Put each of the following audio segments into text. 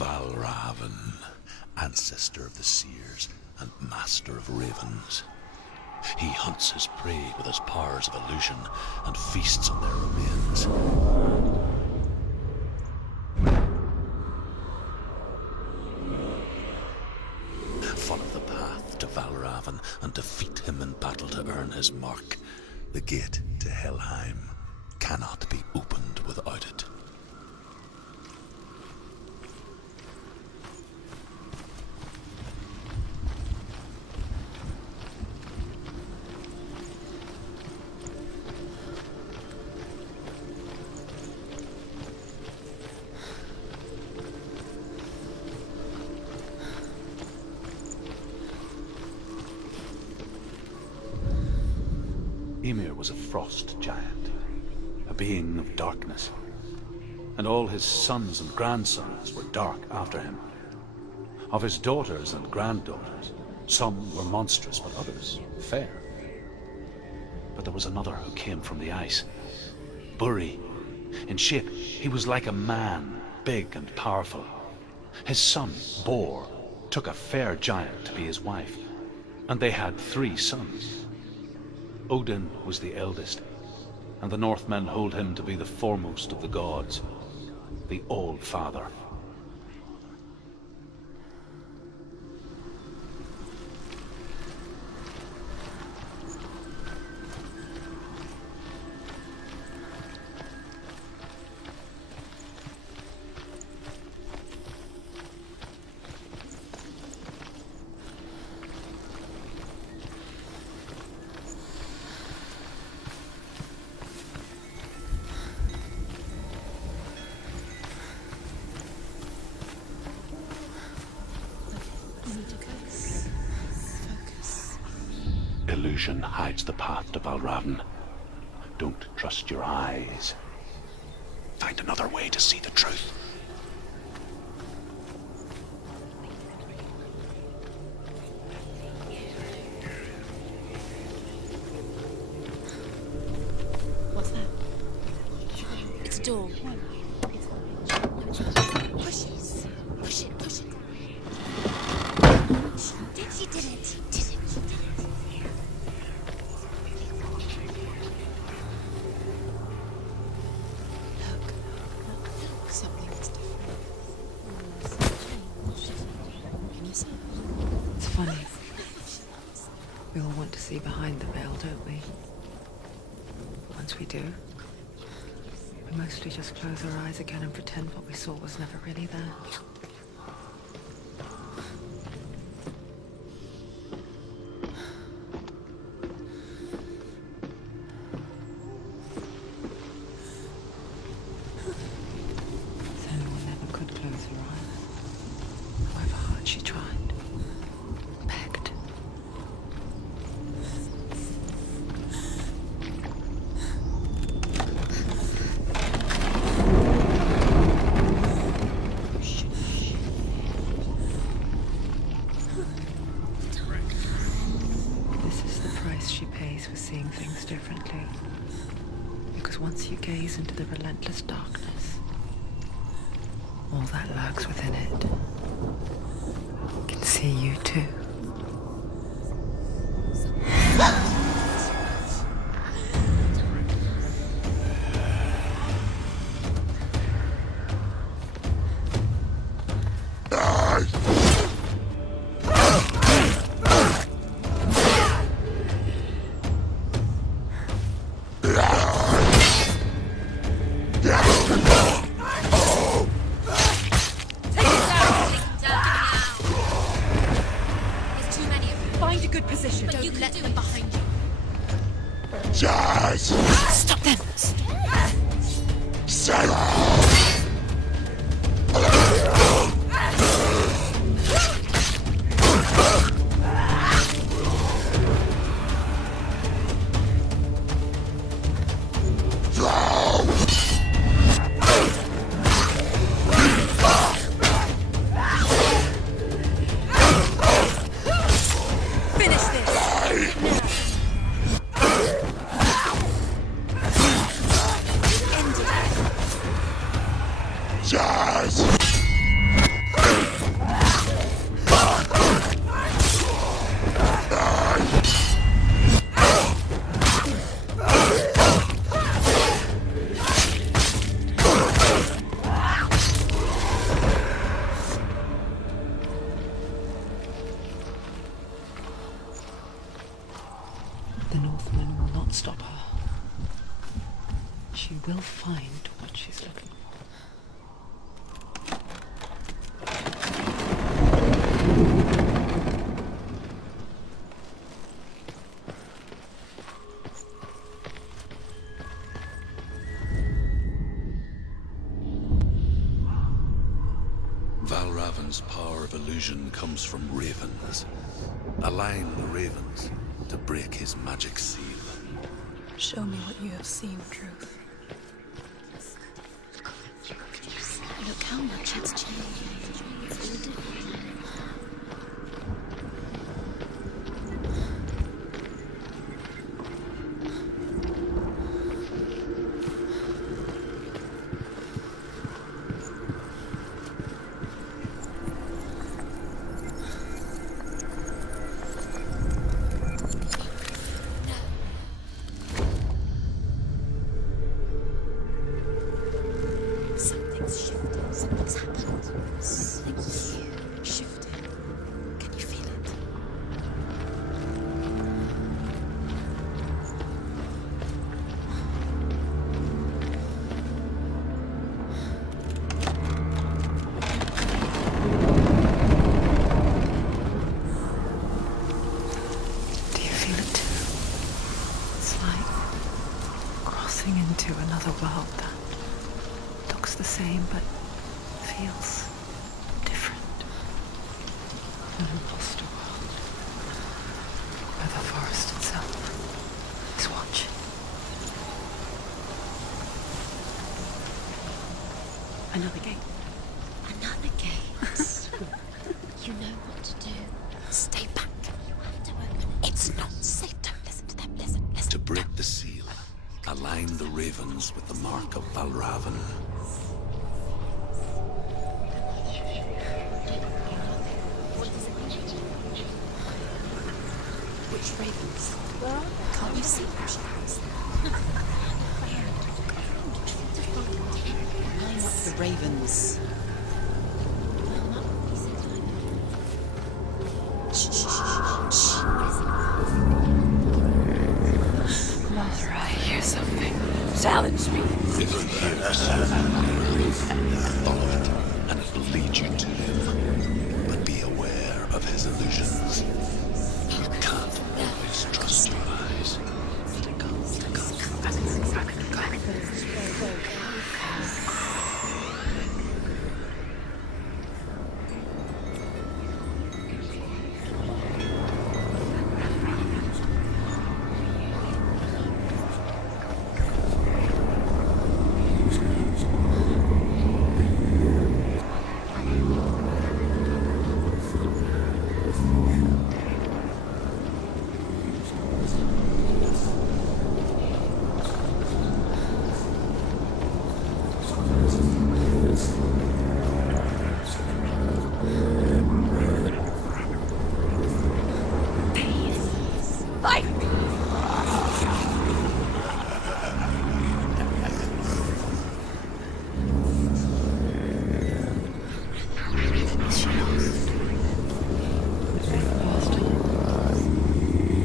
Valravn, ancestor of the seers and master of ravens. He hunts his prey with his powers of illusion and feasts on their remains. Follow the path to Valravn and defeat him in battle to earn his mark. The gate to Helheim cannot be opened without it. Ymir was a frost giant, a being of darkness, and all his sons and grandsons were dark after him. Of his daughters and granddaughters, some were monstrous, but others fair. But there was another who came from the ice. Buri. In shape, he was like a man, big and powerful. His son, Bor, took a fair giant to be his wife, and they had 3 sons. Odin was the eldest, and the Northmen hold him to be the foremost of the gods, the All-Father. Illusion hides the path to Valravn. Don't trust your eyes. Find another way to see the truth. What's that? It's a door. Push it. Push it. Push it. She did it. It's funny. We all want to see behind the veil, don't we? Once we do, we mostly just close our eyes again and pretend what we saw was never really there. Senua never could close her eyes. However hard she tried. Begged. This is the price she pays for seeing things differently. Because once you gaze into the relentless darkness, all that lurks within it can see you too. Find a good position. But you let them behind you. Jazz! Stop them! Finish this! End it. Jazz! She will find what she's looking for. Valravn's power of illusion comes from ravens. Align the ravens to break his magic seal. Show me what you have seen, Truth. Look how much it's changed. It's all different. Something's shifted. Something's happened. Something's shifted. Can you feel it? Do you feel it too? It's like crossing into another world that looks the same but feels different. An imposter world where the forest itself is watching. Another gate. Another gate. You know what to do. Stay back. You have to open it. It's not safe. Don't listen to them. Listen. To break the seal, align the ravens with the mark of Valravn. Which ravens? Can't you see where she is? Line up the ravens. Mother, I hear something. Silence me. If you hear sound, follow it, and it will lead you to him. But be aware of his illusions. You can't always trust your eyes.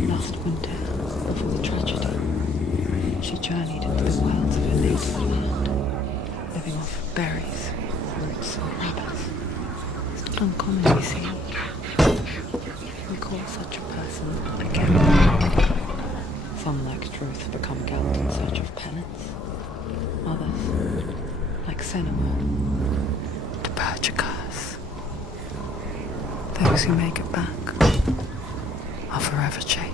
Last winter, before the tragedy, she journeyed into the wilds of her native land, living off berries, fruits, and rabbits. It's not uncommon, you see. We call such a person a Gelt. Some, like Truth, become Gelt in search of penance. Others, like Senua, to purge a curse. Those who make it back are forever changed.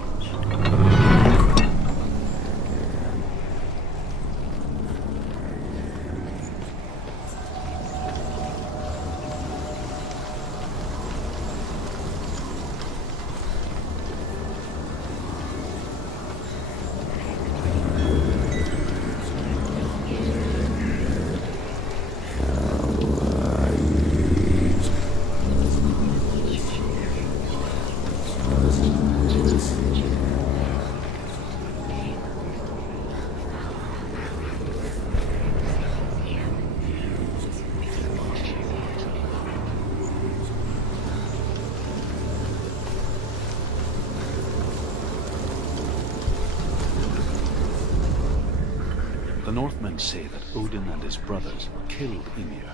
Northmen say that Odin and his brothers killed Ymir,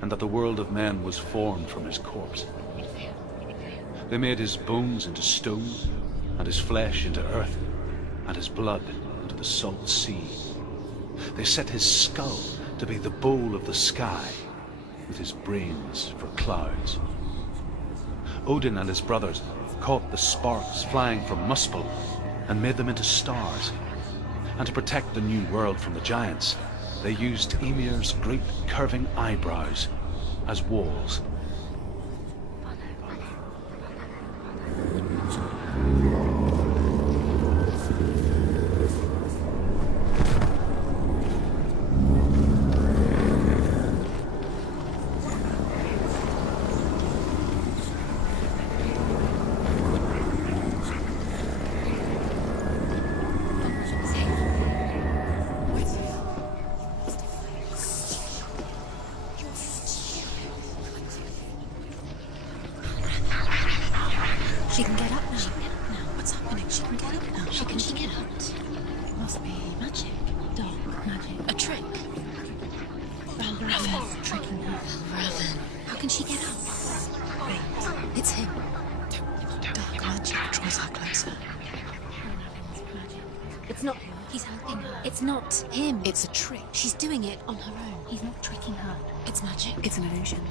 and that the world of men was formed from his corpse. They made his bones into stone, and his flesh into earth, and his blood into the salt sea. They set his skull to be the bowl of the sky, with his brains for clouds. Odin and his brothers caught the sparks flying from Muspel and made them into stars. And to protect the new world from the giants, they used Ymir's great curving eyebrows as walls. She can get up now. She can get up now. What's happening? She can get up now. She get up? It must be magic. Dark magic. A trick. Valravn tricking her. Valravn. How can she get up? Wait. It's him. Dark magic draws her closer. It's not him. He's helping her. It's not him. It's a trick. She's doing it on her own. He's not tricking her. It's magic. It's an illusion.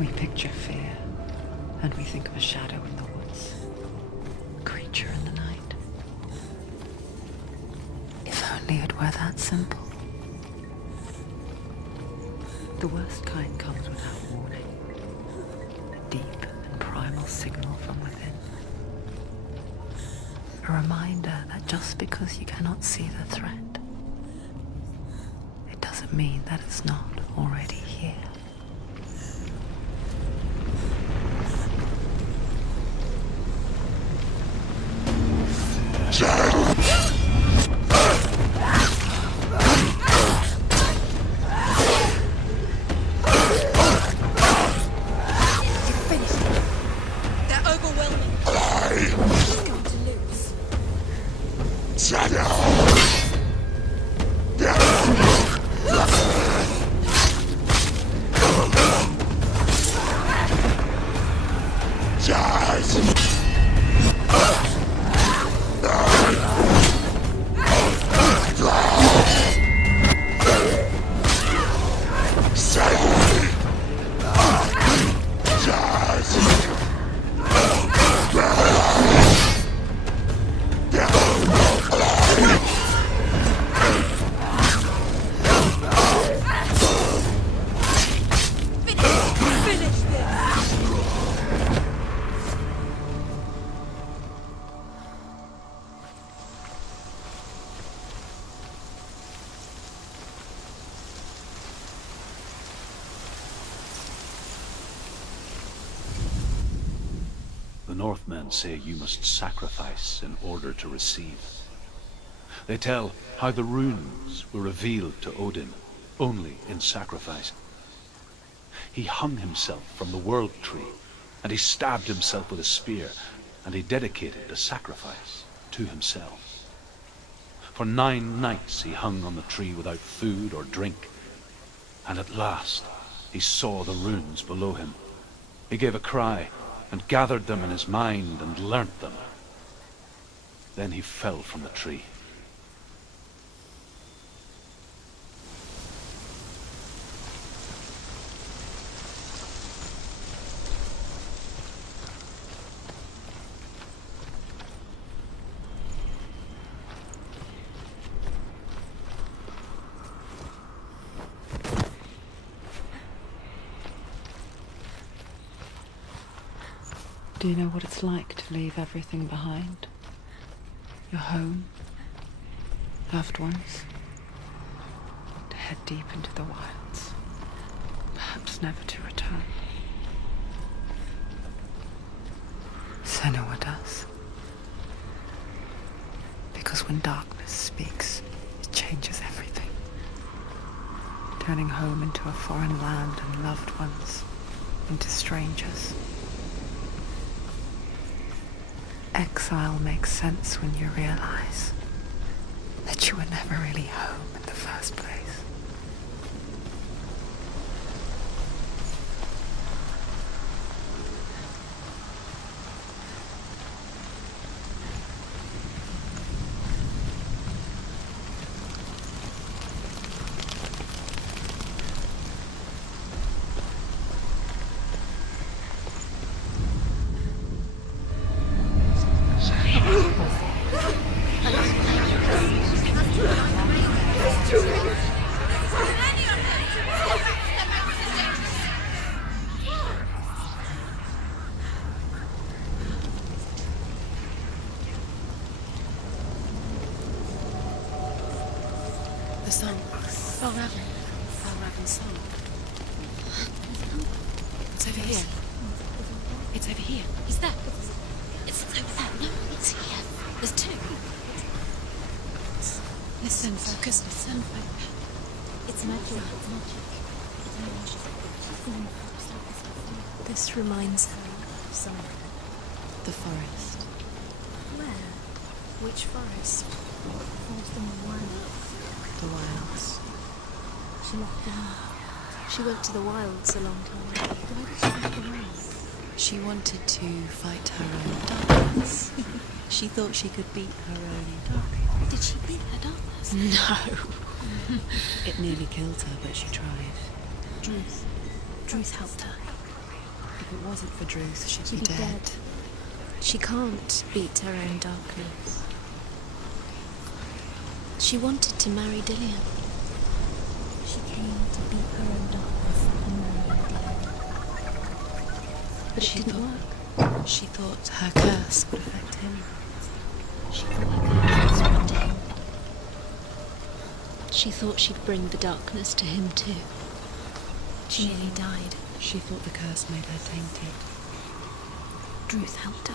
We picture fear, and we think of a shadow in the woods, a creature in the night. If only it were that simple. The worst kind comes without warning, a deep and primal signal from within. A reminder that just because you cannot see the threat, it doesn't mean that it's not already here. The Northmen say you must sacrifice in order to receive. They tell how the runes were revealed to Odin only in sacrifice. He hung himself from the world tree, and he stabbed himself with a spear, and he dedicated the sacrifice to himself. For 9 nights he hung on the tree without food or drink, and at last he saw the runes below him. He gave a cry and gathered them in his mind and learnt them. Then he fell from the tree. Do you know what it's like to leave everything behind? Your home, loved ones, to head deep into the wilds, perhaps never to return. Senua does. Because when darkness speaks, it changes everything, turning home into a foreign land and loved ones into strangers. Exile makes sense when you realize that you were never really home in the first place. The song. Valravn. Valravn's song. It's over here. It's over here. He's there. It's over there. No, it's here. There's two. Listen, focus, listen. It's magic. It's magic. This reminds her of something. The forest. Where? Which forest? Forest in the wild. The wilds. She left them. She went to the wilds a long time ago. Why did she go to the wilds? She wanted to fight her own darkness. She thought she could beat her own darkness. Did she beat her darkness? No. It nearly killed her, but she tried. Druth helped her. If it wasn't for Druth, she'd be dead. She can't beat her own darkness. She wanted to marry Dillion. She came to beat her own darkness and marry Dillion. But it didn't work. She thought her curse would affect him. She thought her curse would affect him. She thought she'd bring the darkness to him too. She nearly died. She thought the curse made her tainted. Druth helped her.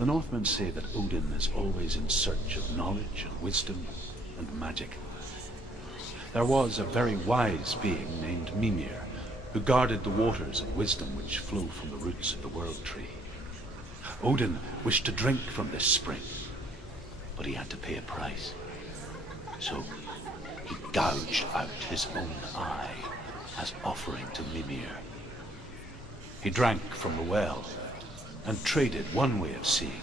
The Northmen say that Odin is always in search of knowledge and wisdom and magic. There was a very wise being named Mimir, who guarded the waters of wisdom which flow from the roots of the World Tree. Odin wished to drink from this spring, but he had to pay a price. So he gouged out his own eye as offering to Mimir. He drank from the well and traded one way of seeing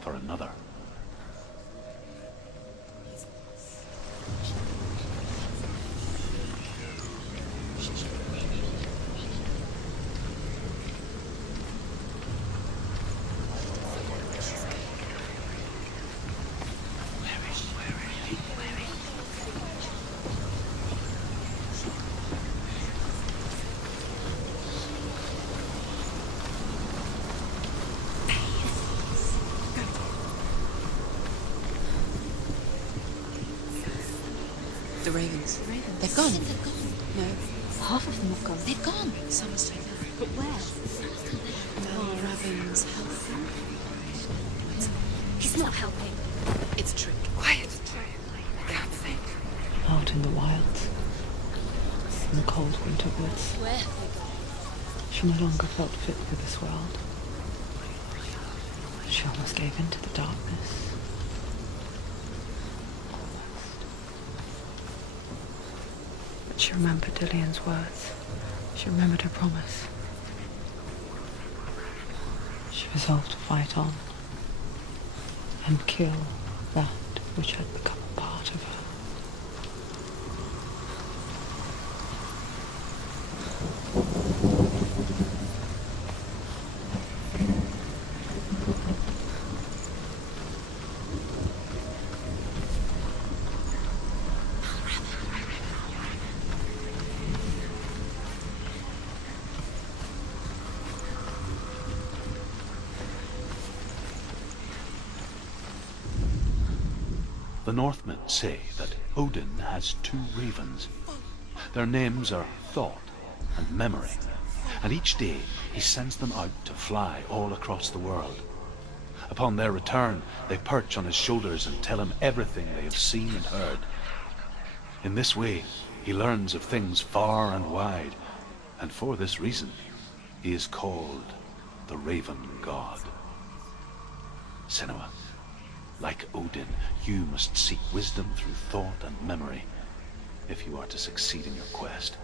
for another. The ravens. The ravens. They've gone. They've gone. No. Half of them have gone. They've gone. Some are still there. But where? Valravn's health. He's not helping. It's a trick. Quiet. I can't think. Out in the wilds, in the cold winter woods, Where have they gone? she no longer felt fit for this world. She almost gave in to the darkness. But she remembered Dillian's words. She remembered her promise. She resolved to fight on and kill that which had become a part of her. The Northmen say that Odin has two ravens. Their names are Thought and Memory, and each day he sends them out to fly all across the world. Upon their return, they perch on his shoulders and tell him everything they have seen and heard. In this way, he learns of things far and wide, and for this reason, he is called the Raven God. Senua, like Odin, you must seek wisdom through thought and memory if you are to succeed in your quest.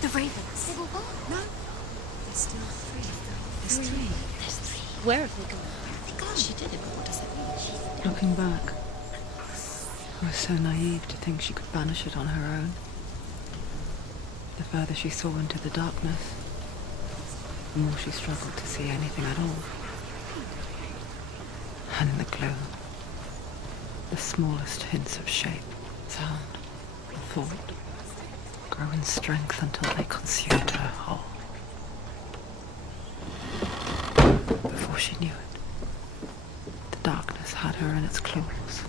The ravens. They were gone. No. There's still three. There's three. There's three. Where have they gone? Where have they gone? She did it, but what does it mean? Looking back, I was so naive to think she could banish it on her own. The further she saw into the darkness, the more she struggled to see anything at all. And in the gloom, the smallest hints of shape, sound, or thought grow in strength until they consumed her whole. Before she knew it, the darkness had her in its claws.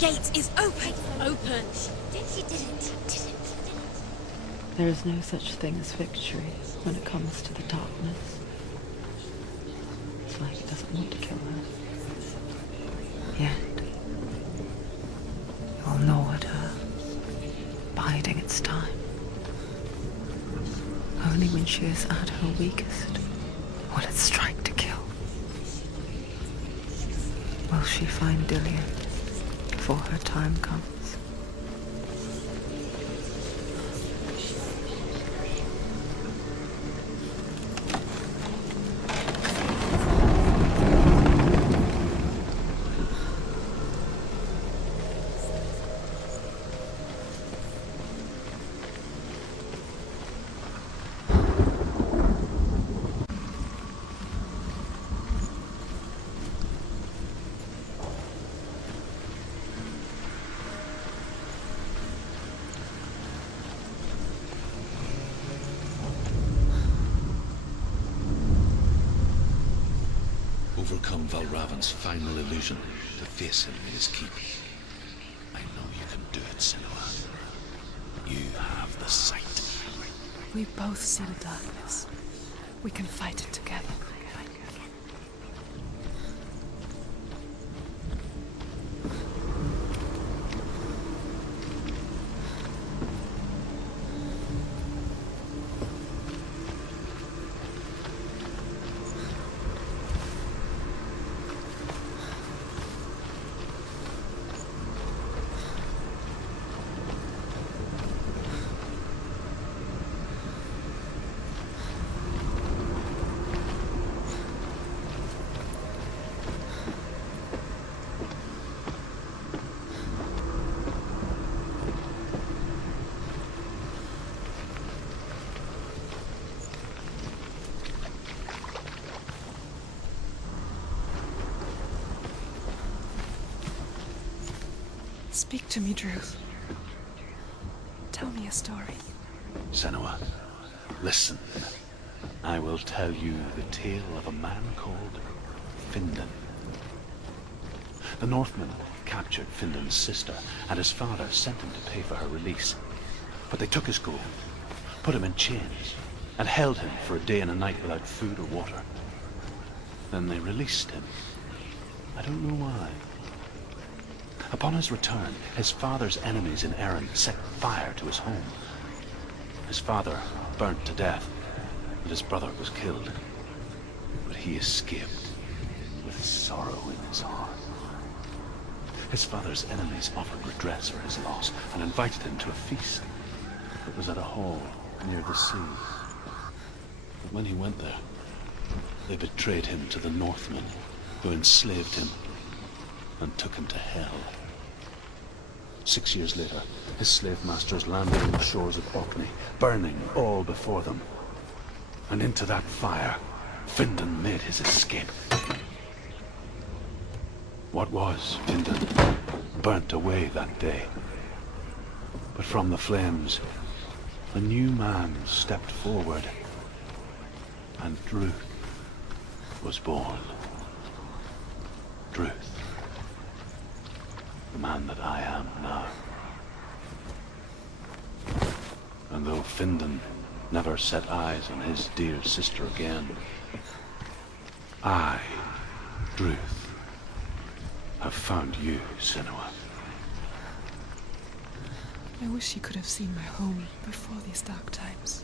gate is open! Open! She did it. There is no such thing as victory when it comes to the darkness. It's like it doesn't want to kill her. Yet, it will gnaw at her, biding its time. Only when she is at her weakest will it strike to kill. Will she find Dillion before her time comes? Overcome Valravn's final illusion to face him in his keep. I know you can do it, Senua. You have the sight. We both see the darkness. We can fight it together. Speak to me, Druth. Tell me a story. Senua, listen. I will tell you the tale of a man called Findan. The Northmen captured Findan's sister, and his father sent him to pay for her release. But they took his gold, put him in chains, and held him for a day and a night without food or water. Then they released him. I don't know why. Upon his return, his father's enemies in Erin set fire to his home. His father burnt to death, and his brother was killed. But he escaped with sorrow in his heart. His father's enemies offered redress for his loss and invited him to a feast. It was at a hall near the sea. But when he went there, they betrayed him to the Northmen, who enslaved him and took him to hell. 6 years later, his slave masters landed on the shores of Orkney, burning all before them. And into that fire, Findan made his escape. What was Findan burnt away that day. But from the flames, a new man stepped forward, and Druth was born. Druth. The man that I am now. And though Findan never set eyes on his dear sister again, I, Druth, have found you, Senua. I wish you could have seen my home before these dark times.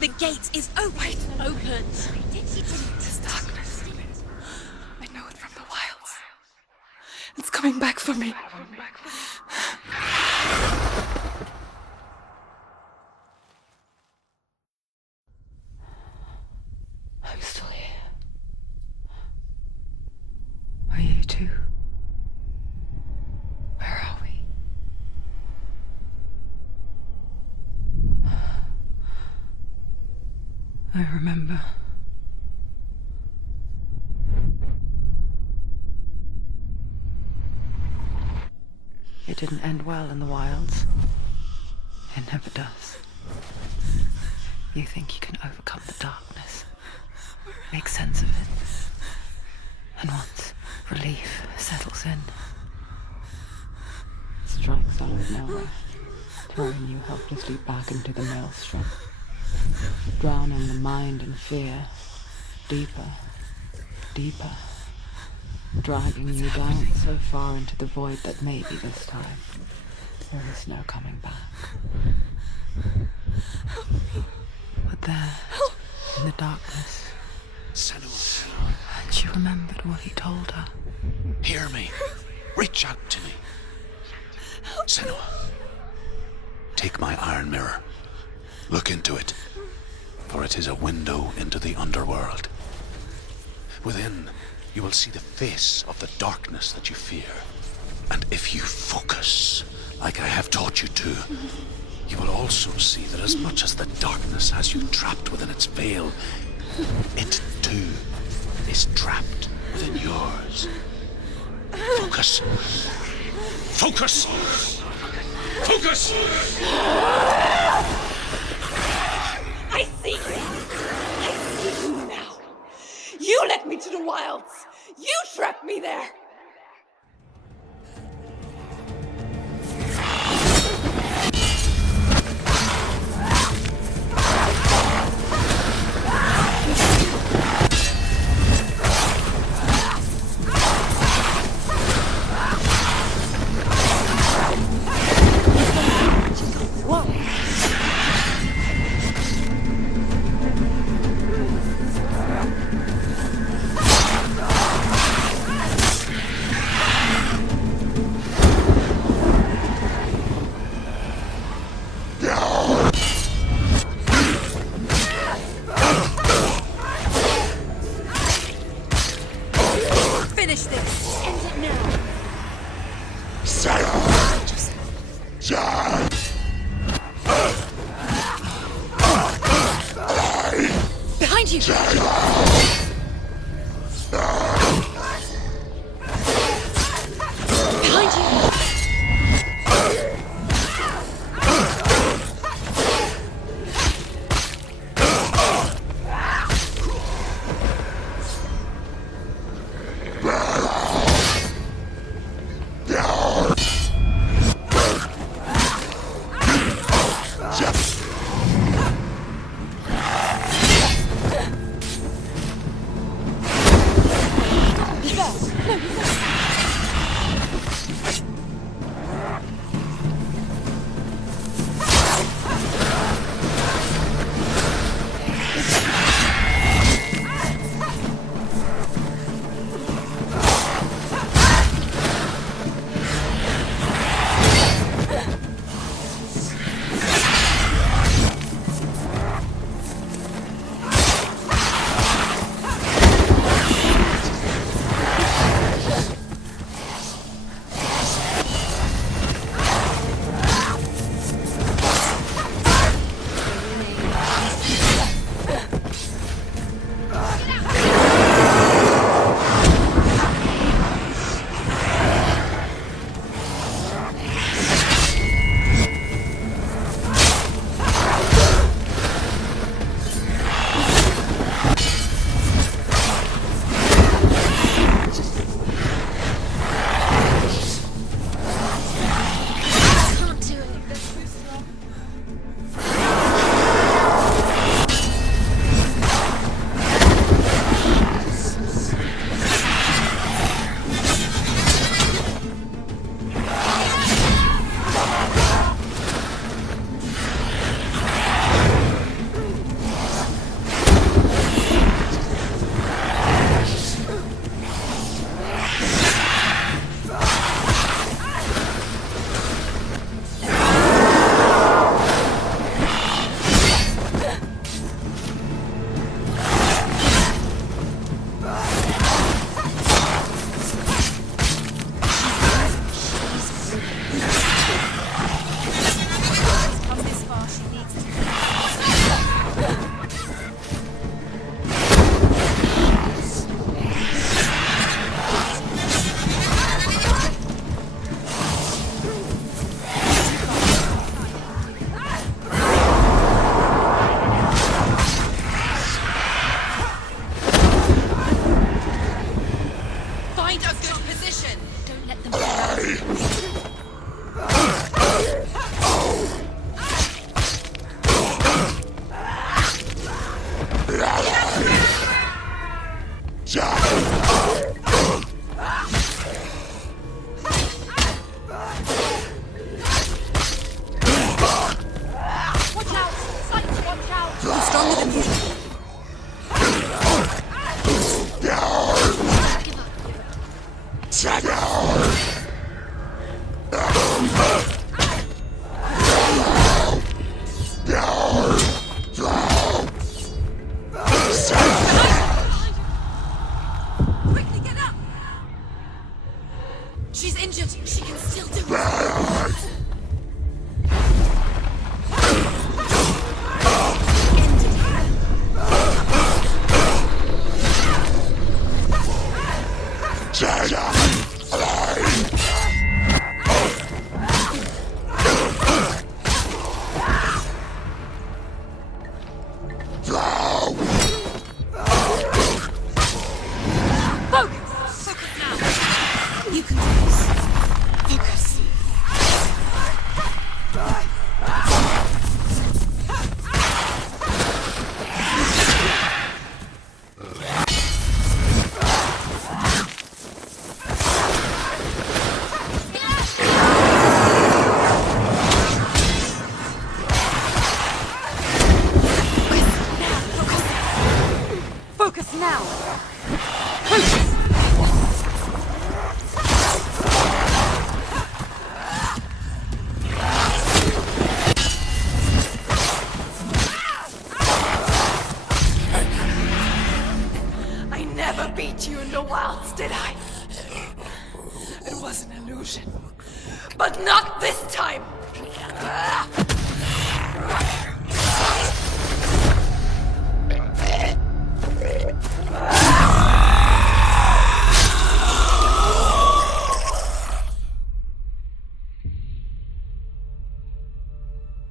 The gate is open! Open! This darkness. I know it from the wilds. It's coming back for me. I'm still here. Are you too? I remember. It didn't end well in the wilds. It never does. You think you can overcome the darkness, make sense of it, and once relief settles in, it strikes out of nowhere, throwing you helplessly back into the maelstrom, drowning the mind in fear, deeper, deeper, dragging you down so far into the void that maybe this time there is no coming back. But there, in the darkness, Senua, and she remembered what he told her. hear me. Reach out to me. Senua, take my iron mirror. Look into it, for it is a window into the underworld. Within, you will see the face of the darkness that you fear. And if you focus, like I have taught you to, you will also see that as much as the darkness has you trapped within its veil, it too is trapped within yours. Focus. Focus! Focus! I see you! I see you now! You led me to the wilds! You trapped me there! Finish this! End it now! Behind you! Behind you!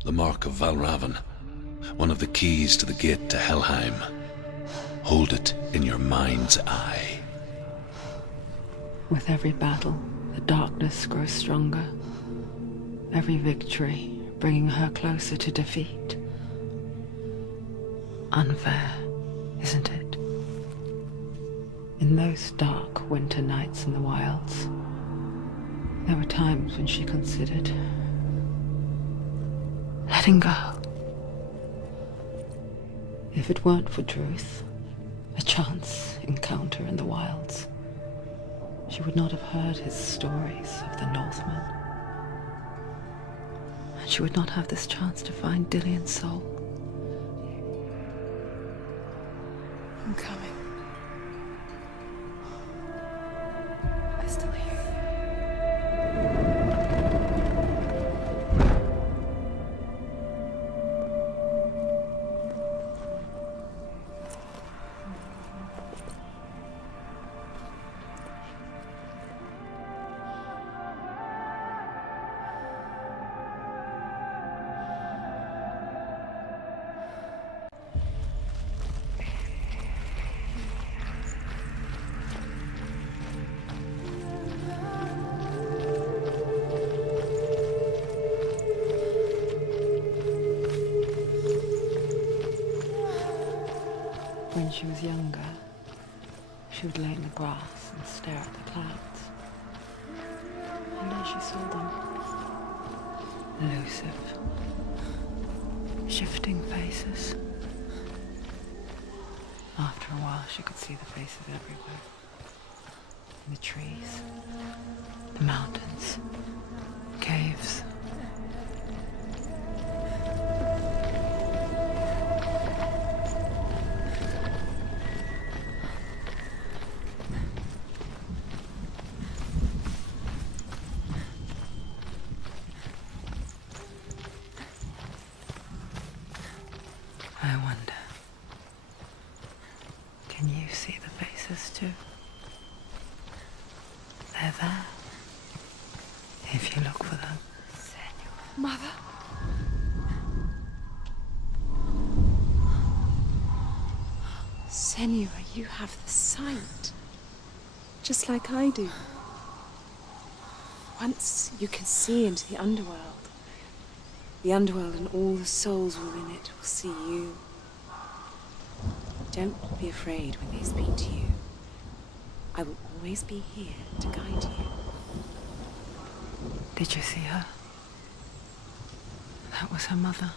The mark of Valravn. One of the keys to the gate to Helheim. Hold it in your mind's eye. With every battle, the darkness grows stronger. Every victory bringing her closer to defeat. Unfair, isn't it? In those dark winter nights in the wilds, there were times when she considered letting go. If it weren't for Druth, a chance encounter in the wilds, she would not have heard his stories of the Northmen. And she would not have this chance to find Dillion's soul. I'm coming. I still hear you. When she was younger, she would lay in the grass and stare at the clouds. One day she saw them. Elusive, shifting faces. After a while, she could see the faces everywhere. In the trees, the mountains, caves. I wonder, can you see the faces too? They're there, if you look for them. Senua. Mother? Senua, you have the sight. Just like I do. Once you can see into the underworld. The underworld and all the souls within it will see you. Don't be afraid when they speak to you. I will always be here to guide you. Did you see her? That was her mother,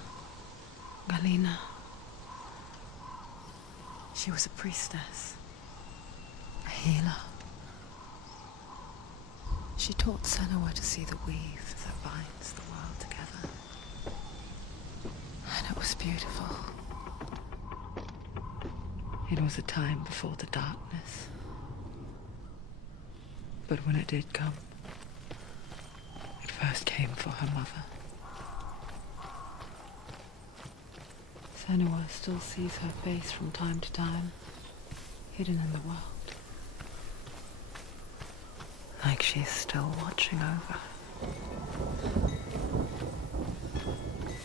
Galina. She was a priestess, a healer. She taught Senua to see the weave that binds the world together. And it was beautiful. It was a time before the darkness. But when it did come, it first came for her mother. Senua still sees her face from time to time, hidden in the world. Like she's still watching over.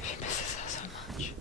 She misses her so much.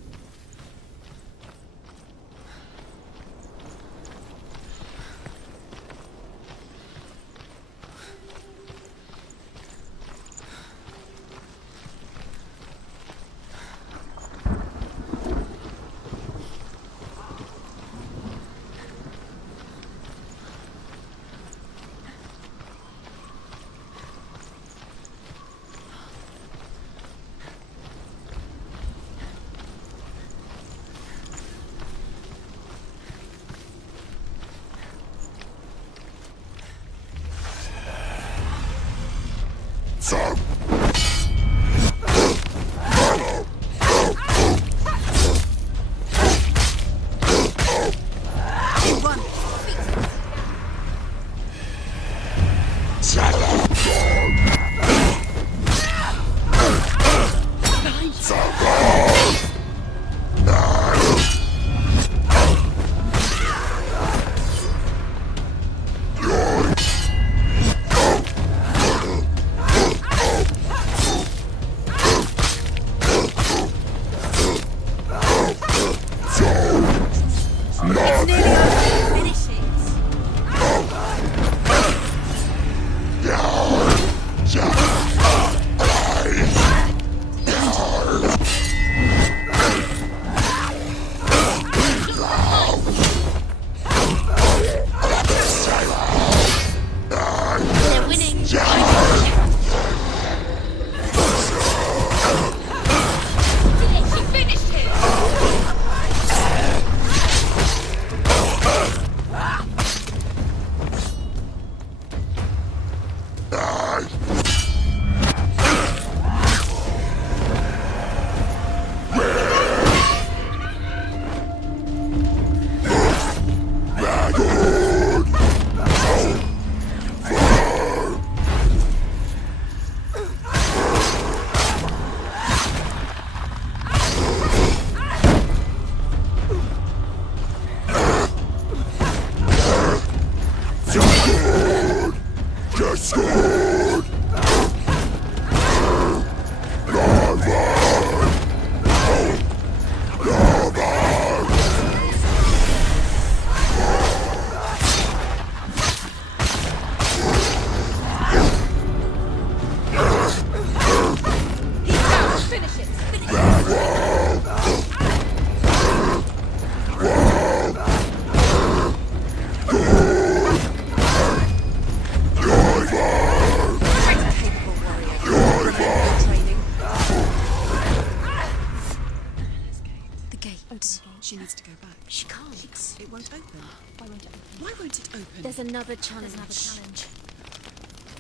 She can't. It won't open. Why won't it open? Why won't it open? There's another challenge.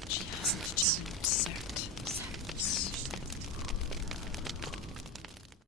She hasn't challenged